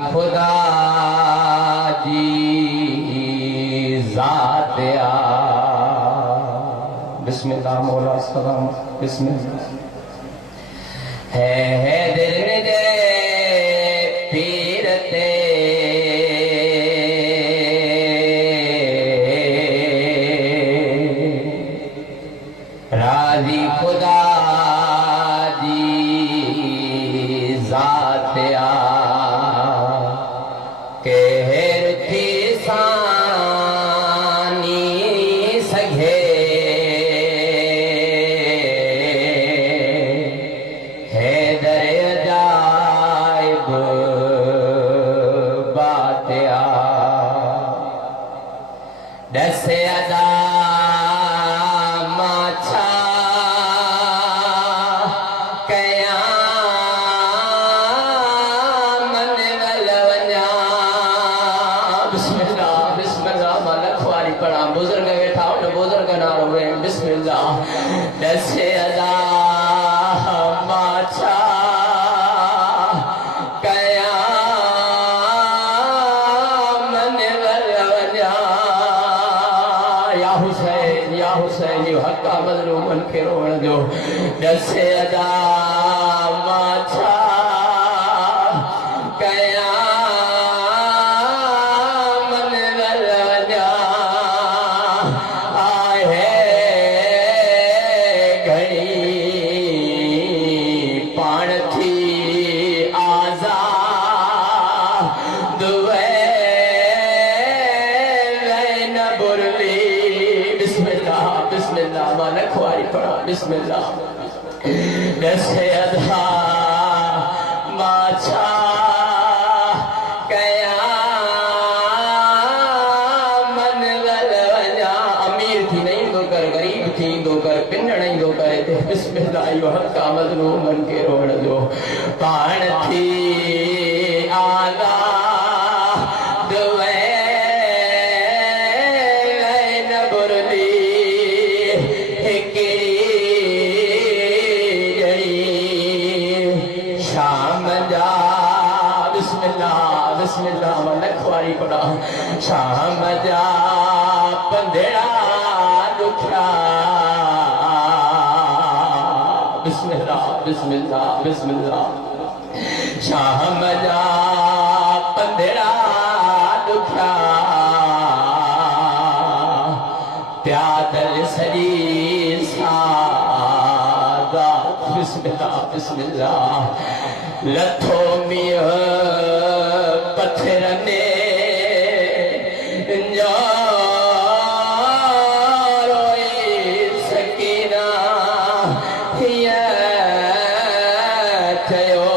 खुदा जी ज़ात आ बिस्मिल्लाह मौला सलाम बिस्मिल्लाह है दिल दे पीरते राजी खुदा जी ज़ात आ कहर थी सानी सघे है दर अजाइब बात आ दस अदा माछा पढ़ा बुजुर्ग बैठा हो बुजुर्ग ना रोवे बिस्मिल्लाह दसे अदा माछा कया मन वलवजा या हुसैन यो हक्का मजलूमन के रोण जो दसे अदा माछा कया बिस्मिल्लाह माना खुआरी पढ़ा बिस्मिल्लाह दसे अधा माछा कया मन वलवजा अमीर थी नहीं दो कर गरीब थी दो कर पिंड नहीं दो करे बिस्मिल्लाह यो हक्का मजलूमन के रोण जो पाण थी आला बिस्मिल्लाह लखवारी पड़ा शाम जा पंधेड़ा दुखा बिस्मिल्लाह बिस्मिल्लाह बिस्मिल्लाह शाम जा पंधेड़ा दुखा प्यादल सजी सादा बिस्मिल्लाह बिस्मिल्लाह लथो मिया पत्थर ने रोई सकीना थियो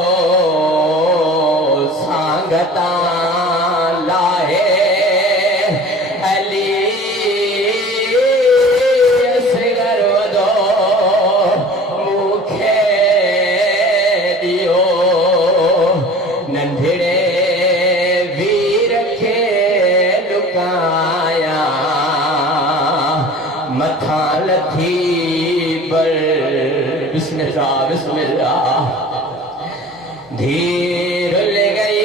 सांगता लाहे अली असगर वदो मुखे दियो नंढड़े मथा लथी बर बिस्मिल्लाह बिस्मिल्लाह धीर ले गई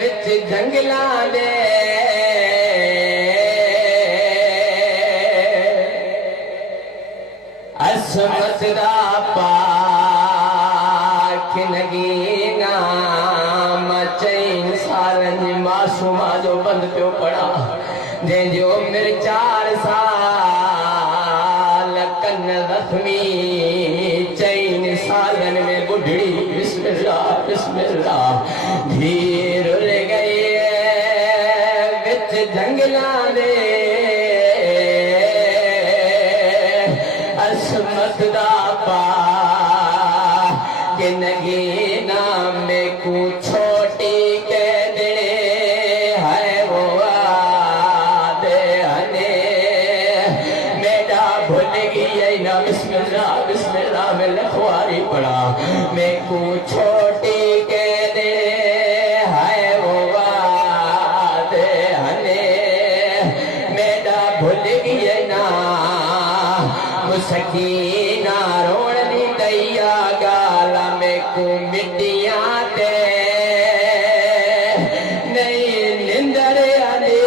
विच जंगला दे असमत दा पाख नगीना मचैन सारन मासूमा जो बंद पियो पड़ा जो मेरे 4 साल कन जख्मी चैन सालन में बुढ़ी बिस्मिल्लाह बिस्मिल्लाह धीर ले गई विच जंगला दे असमत दा पा के नगीना में को छोटी के देने है वो बिस्मिल्लाह बिस्मिल्लाह में लखवारी पड़ा मैं को छोटी के दे है वो वादे हने मेरा भूल गई ना मुसकीना रोण दी दैया गाला में को मिट्टी मिटियां ते नहीं निंदर आली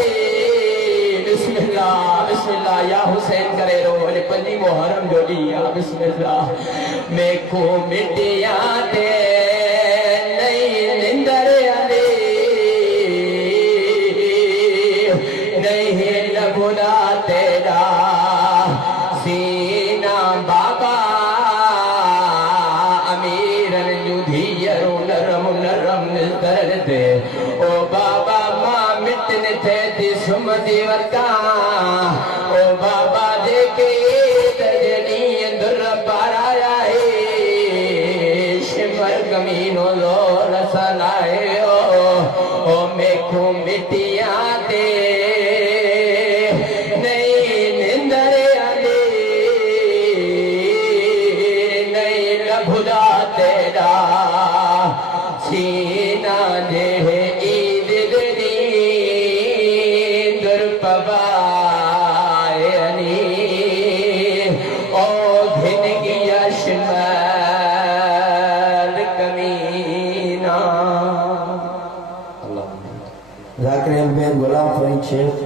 बिस्मिल्लाह बिस्मिल्लाह या हुसैन करे रो अले पंजी मुहर्रम जो दिया बिस्मिल्लाह मैं को मिटियां ते नहीं निंदर आली नहीं लबुदा तेरा सीना बाबा अमीर युधियरो नरम नरम दर दे ओ बाबा मां मिटन थे दी सुमदी वता ओ बाबा देखे तजनी दुर पाराया है शिमर कमीनो लो रसलाए ओ मेखो मिटिया दे नहीं निंदर आले नहीं लभुदा तेरा सीना दे ईद दरी दुर्पवायनी ओ धिन गिया शिमर कमीना जाकिर अहमद गुलाम फरीद शेख